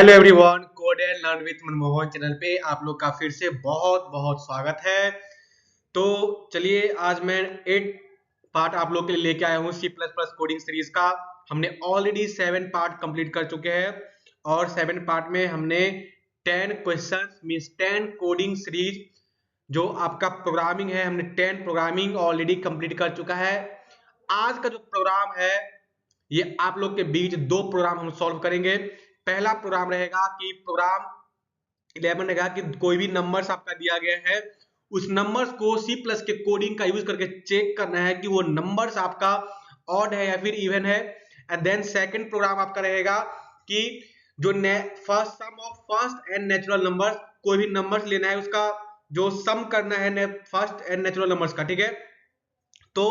Hello everyone, code and learn with Manmohan channel पे आप लोग का फिर से बहुत बहुत स्वागत है। तो चलिए आज मैं 8 पार्ट आप लोग के लिए लेके आया हूँ C plus plus coding series का। हमने ऑलरेडी 7 पार्ट कंप्लीट कर चुके हैं और 7 पार्ट में हमने 10 क्वेश्चंस मींस 10 कोडिंग सीरीज जो आपका प्रोग्रामिंग है, हमने 10 प्रोग्रामिंग ऑलरेडी कंप्लीट कर चुका है। आज का जो प्रोग्राम है ये आप लोग के बीच 2 प्रोग्राम हम सॉल्व करेंगे। पहला प्रोग्राम रहेगा कि प्रोग्राम 11 रहेगा कि कोई भी नंबर्स आपका दिया गया है, उस नंबर्स को सी प्लस के कोडिंग का यूज करके चेक करना है कि वो नंबर्स आपका ऑड है या फिर इवन है। एंड देन सेकंड प्रोग्राम आपका रहेगा कि जो first sum of first and natural numbers, कोई भी नंबर्स लेना है उसका जो सम करना है फर्स्ट एंड नेचुरल नंबर्स का। ठीक है, तो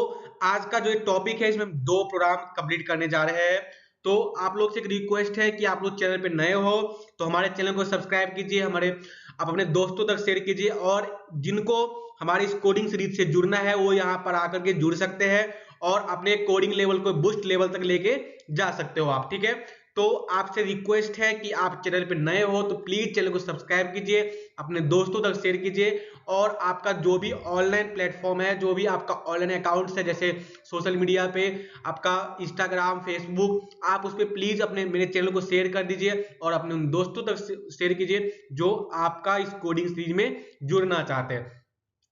आज का जो टॉपिक है इसमें हम 2 प्रोग्राम कंप्लीट करने जा रहे हैं। तो आप लोग से एक रिक्वेस्ट है कि आप लोग चैनल पे नए हो तो हमारे चैनल को सब्सक्राइब कीजिए, आप अपने दोस्तों तक शेयर कीजिए, और जिनको हमारी इस कोडिंग सीरीज से जुड़ना है वो यहाँ पर आकर के जुड़ सकते हैं और अपने कोडिंग लेवल को बूस्ट लेवल तक लेके जा सकते हो आप। ठीक है, तो आपसे रिक्वेस्ट है कि आप चैनल पे नए हो तो प्लीज चैनल को सब्सक्राइब कीजिए, अपने दोस्तों तक शेयर कीजिए, और आपका जो भी ऑनलाइन प्लेटफॉर्म है, जो भी आपका ऑनलाइन अकाउंट्स है, जैसे सोशल मीडिया पे आपका इंस्टाग्राम, फेसबुक, आप उस पर प्लीज अपने मेरे चैनल को शेयर कर दीजिए और अपने उन दोस्तों तक शेयर कीजिए जो आपका इस कोडिंग सीरीज में जुड़ना चाहते हैं।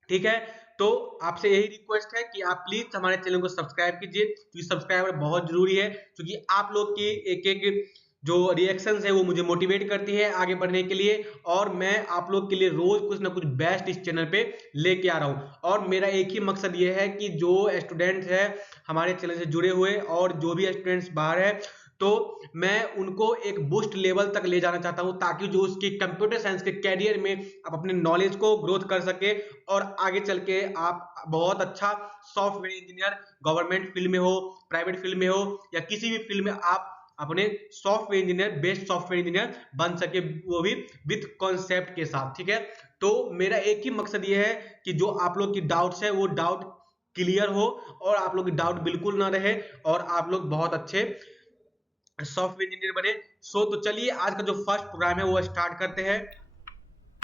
ठीक है, तो आपसे यही रिक्वेस्ट है कि आप प्लीज हमारे चैनल को सब्सक्राइब कीजिए, क्योंकि सब्सक्राइबर बहुत जरूरी है, क्योंकि आप लोग की एक एक जो रिएक्शंस है वो मुझे मोटिवेट करती है आगे बढ़ने के लिए, और मैं आप लोग के लिए रोज कुछ ना कुछ बेस्ट इस चैनल पे लेके आ रहा हूँ। और मेरा एक ही मकसद ये है कि जो स्टूडेंट्स है हमारे चैनल से जुड़े हुए और जो भी स्टूडेंट्स बाहर है, तो मैं उनको एक बूस्ट लेवल तक ले जाना चाहता हूं, ताकि जो उसकी कंप्यूटर साइंस के कैरियर में आप अपने नॉलेज को ग्रोथ कर सके और आगे चल के आप बहुत अच्छा सॉफ्टवेयर इंजीनियर, गवर्नमेंट फील्ड में हो, प्राइवेट फील्ड में हो, या किसी भी फील्ड में आप अपने software engineer, best software engineer बन सके, वो भी विथ कॉन्सेप्ट के साथ। ठीक है, तो मेरा एक ही मकसद ये है कि जो आप लोग की डाउट्स है वो डाउट क्लियर हो और आप लोग की डाउट बिल्कुल ना रहे और आप लोग बहुत अच्छे सॉफ्टवेयर इंजीनियर बने। तो चलिए आज का जो फर्स्ट प्रोग्राम है वो स्टार्ट करते हैं।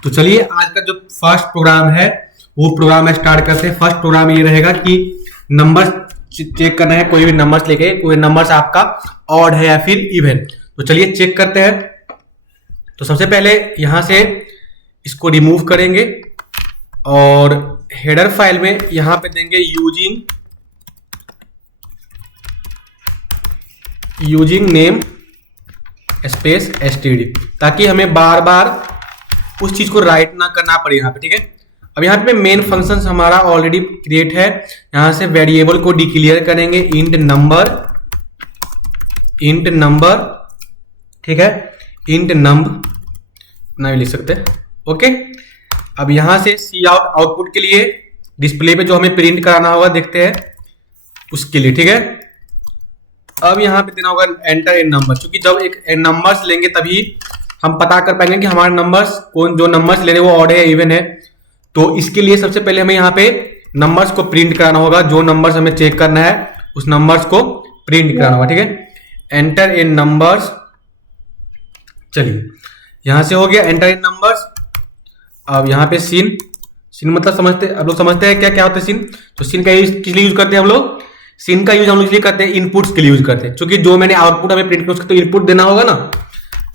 तो चलिए आज का जो फर्स्ट प्रोग्राम है वो प्रोग्राम स्टार्ट करते हैं। फर्स्ट प्रोग्राम ये रहेगा कि नंबर्स चेक करना है, कोई भी नंबर्स लेके, कोई नंबर्स आपका ऑड है या फिर इवन। तो चलिए चेक करते हैं। तो सबसे पहले यहां से इसको रिमूव करेंगे और हेडर फाइल में यहां पे देंगे यूजिंग नेम स्पेस std, ताकि हमें बार बार उस चीज को राइट ना करना पड़े यहाँ पे। ठीक है, अब यहाँ पे मेन फंक्शन हमारा ऑलरेडी क्रिएट है, यहां से वेरिएबल को डिक्लेयर करेंगे इंट नंबर। ठीक है, इंट नंब ना भी लिख सकते हैं। ओके, अब यहां से सी आउटपुट के लिए डिस्प्ले पे जो हमें प्रिंट कराना होगा देखते हैं उसके लिए। ठीक है, अब यहाँ पे देना होगा एंटर इन नंबर, क्योंकि जब एक नंबर्स लेंगे तभी हम पता कर पाएंगे कि हमारे नंबर्स जो नंबर्स ले रहे हैं वो ऑड है इवन है। तो इसके लिए सबसे पहले हमें यहाँ पे नंबर्स को प्रिंट कराना होगा, जो नंबर्स हमें चेक करना है उस नंबर्स को प्रिंट कराना होगा। ठीक है, एंटर इन नंबर्स। चलिए यहां से हो गया एंटर इन नंबर्स। अब यहाँ पे सीन मतलब समझते, आप लोग समझते हैं क्या होता है सीन। तो सीन का किस लिए यूज करते हैं हम लोग? सीन का यूज हम लोग इसलिए करते हैं, इनपुट्स के लिए यूज करते हैं, क्योंकि जो मैंने आउटपुट हमें प्रिंट किया उसका तो इनपुट देना होगा ना।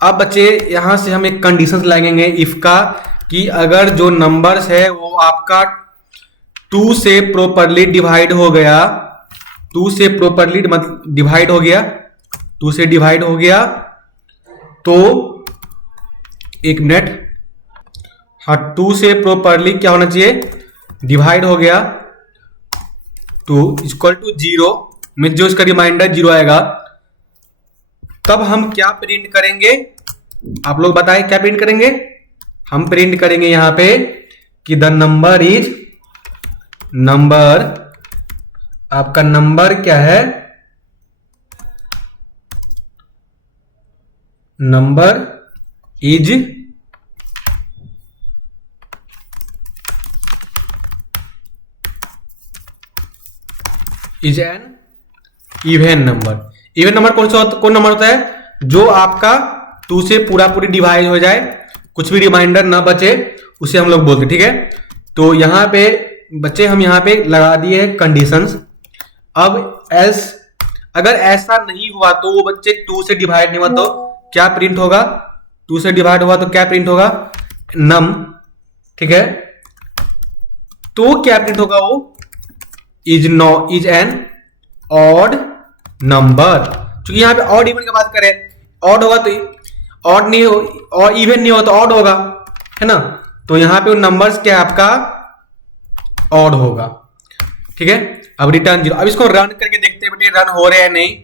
अब बच्चे यहां से हम एक कंडीशंस लगाएंगे इफ का, कि अगर जो नंबर्स है वो आपका 2 से प्रॉपरली डिवाइड हो गया, 2 से प्रॉपरली डिवाइड हो गया, 2 से डिवाइड हो गया, तो एक मिनट, हाँ 2 से प्रॉपरली क्या होना चाहिए, डिवाइड हो गया तो इक्वल टू 0 में जो इसका रिमाइंडर 0 आएगा, तब हम क्या प्रिंट करेंगे? आप लोग बताएं क्या प्रिंट करेंगे? हम प्रिंट करेंगे यहां पे कि द नंबर इज नंबर। आपका नंबर क्या है? Number is an even number. Even number कौन नंबर होता है? जो आपका 2 से पूरा पूरी डिवाइड हो जाए, कुछ भी रिमाइंडर ना बचे, उसे हम लोग बोलते हैं। ठीक है, तो यहाँ पे बच्चे हम यहाँ पे लगा दिए कंडीशंस। अब एल्स अगर ऐसा नहीं हुआ तो वो बच्चे 2 से डिवाइड नहीं हुआ तो क्या प्रिंट होगा? 2 से डिवाइड हुआ तो क्या प्रिंट होगा? नम। ठीक है, तो क्या प्रिंट होगा? वो इज एन ऑड नंबर। क्योंकि यहाँ पे ऑड इवन की बात करें, ऑड होगा तो ऑड नहीं हो, और इवन नहीं होगा तो ऑड होगा, है ना। तो यहाँ पे नंबर्स क्या है आपका? ऑड होगा। ठीक है, अब रिटर्न 0। अब इसको रन करके देखते हैं बेटे रन हो रहे हैं नहीं।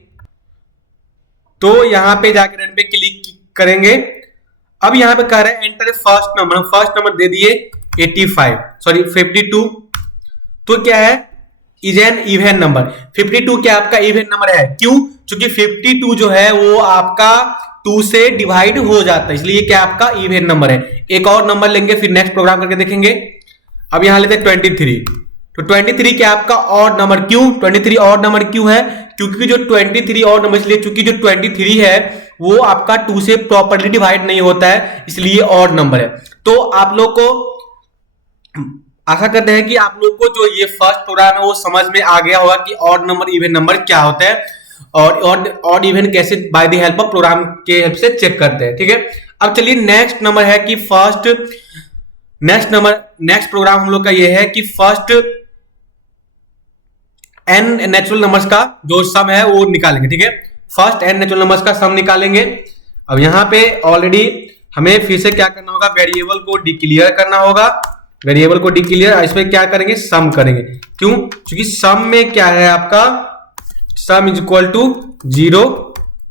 तो यहाँ पे जाकर रन पे क्लिक करेंगे। अब यहाँ पे कह रहे हैं enter first number, first number दे दिए 52। तो क्या है? Is an even number. 52 क्या आपका इवन नंबर है? क्यों? क्योंकि 52 जो है वो आपका 2 से डिवाइड हो जाता है, इसलिए क्या आपका इवन नंबर है। एक और नंबर लेंगे, फिर नेक्स्ट प्रोग्राम करके देखेंगे। अब यहां लेते हैं 23। तो 23 क्या आपका ऑड नंबर? क्यों 23 ऑड नंबर क्यों है? क्योंकि जो 23 ऑड नंबर, इसलिए क्योंकि जो 23 है वो आपका 2 से प्रॉपर्ली डिवाइड नहीं होता है, इसलिए ऑड नंबर है। तो आप लोग को आशा करते हैं कि आप लोग को जो ये फर्स्ट प्रोग्राम है वो समझ में आ गया होगा कि ऑड नंबर इवन नंबर क्या होता है और ऑड इवन कैसे by the help of program के हेल्प से चेक करते हैं। ठीक है, अब चलिए नेक्स्ट नंबर है कि नेक्स्ट प्रोग्राम हम लोग का ये है कि फर्स्ट n नेचुरल नंबर्स का जो सम है वो निकालेंगे। ठीक है, फर्स्ट n नेचुरल नंबर्स का सम निकालेंगे। अब यहाँ पे ऑलरेडी हमें फिर से क्या करना होगा? वेरिएबल को डिक्लेयर करना होगा। वेरिएबल को डिक्लेयर, इसमें क्या करेंगे? सम करेंगे। क्यों? क्योंकि सम में क्या है आपका? Sum is equal to 0।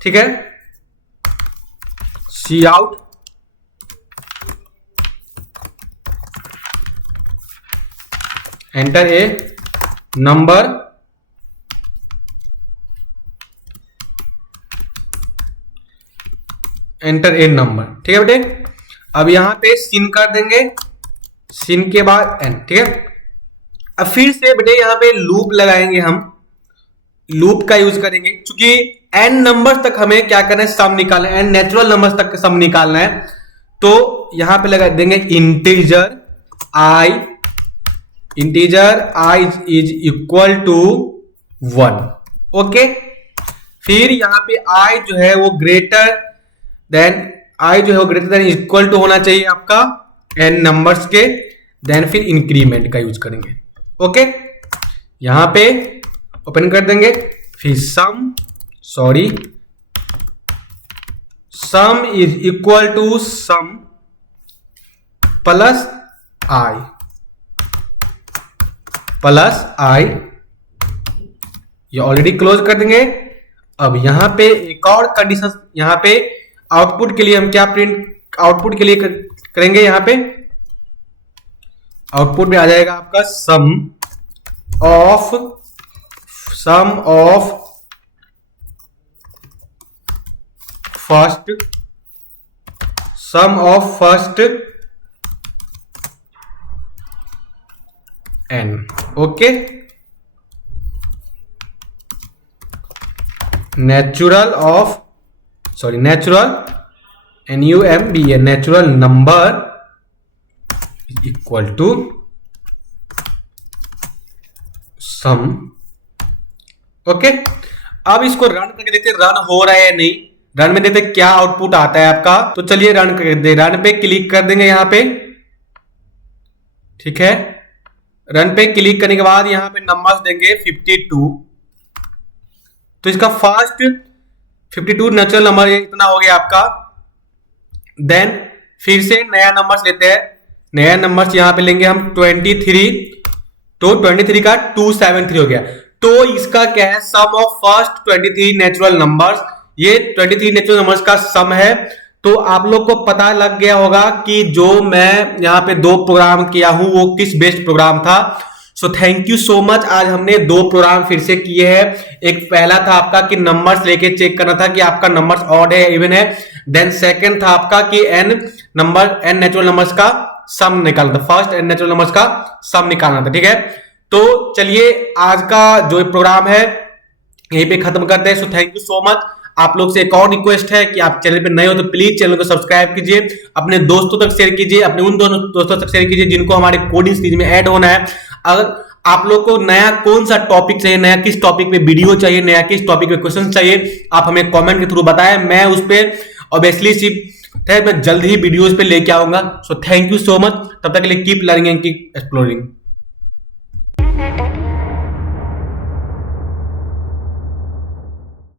ठीक है, cout enter a number enter a number. ठीक है बेटे, अब यहां पे सिन कर देंगे, सिन के बाद एन। ठीक है, अब फिर से बेटे यहां पे लूप लगाएंगे, हम लूप का यूज करेंगे क्योंकि एन नंबर्स तक हमें क्या करना है? सम निकालना है, एन नेचुरल नंबर्स तक सम निकालना है। तो यहां पे लगा देंगे integer I is equal to 1। Okay, फिर यहां पे आई जो है वो ग्रेटर देन आई जो है वो ग्रेटर देन इक्वल टू होना चाहिए आपका एन नंबर्स के। देन फिर इंक्रीमेंट का यूज करेंगे। ओके, यहां पे ओपन कर देंगे, फिर sum is equal to sum plus I ये ऑलरेडी क्लोज कर देंगे। अब यहां पे एक और कंडीशन, यहां पे आउटपुट के लिए हम क्या प्रिंट आउटपुट के लिए करेंगे? यहां पे आउटपुट में आ जाएगा आपका sum of first n। Okay, natural NUMBA natural number equal to sum. Okay, अब इसको रन करके देखते रन हो रहा है नहीं। रन में देखते क्या आउटपुट आता है आपका। तो चलिए रन कर दे, रन पे क्लिक कर देंगे यहां पे। ठीक है, रन पे क्लिक करने के बाद यहां पे नंबर्स देंगे 52। तो इसका फर्स्ट 52 नेचुरल नंबर इतना हो गया आपका। देन फिर से नया नंबर्स लेते हैं, नया नंबर्स यहां पे लेंगे हम 23। तो 23 का 273 हो गया। तो इसका क्या है? सम ऑफ फर्स्ट 23 नेचुरल नंबर्स, ये 23 नेचुरल नंबर्स का सम है। तो आप लोग को पता लग गया होगा कि जो मैं यहाँ पे 2 प्रोग्राम किया हूं वो किस बेस्ड प्रोग्राम था। So thank you so much. आज हमने 2 प्रोग्राम फिर से किए हैं। एक पहला था आपका कि नंबर्स लेके चेक करना था कि आपका नंबर्स ऑड है इवन है। देन सेकंड था आपका कि एन नेचुरल नंबर्स का सम निकालना था, फर्स्ट एन नेचुरल नंबर्स का सम निकालना था। ठीक है, तो चलिए आज का जो प्रोग्राम है यहीं पे खत्म करते हैं। So thank you so much. आप लोग से एक और रिक्वेस्ट है कि आप चैनल पे नए हो तो प्लीज चैनल को सब्सक्राइब कीजिए, अपने दोस्तों तक शेयर कीजिए, अपने उन दोनों दोस्तों तक शेयर कीजिए जिनको हमारे कोडिंग सीरीज में ऐड होना है। अगर आप लोग को नया कौन सा टॉपिक चाहिए, नया किस टॉपिक पे वीडियो चाहिए, नया किस टॉपिक पे क्वेश्चन चाहिए, आप हमें कमेंट के थ्रू बताएं। मैं उस पर ऑब्वियसली मैं जल्द ही वीडियोस पे लेके आऊंगा। So thank you so much. तब तक के लिए keep learning and keep exploring.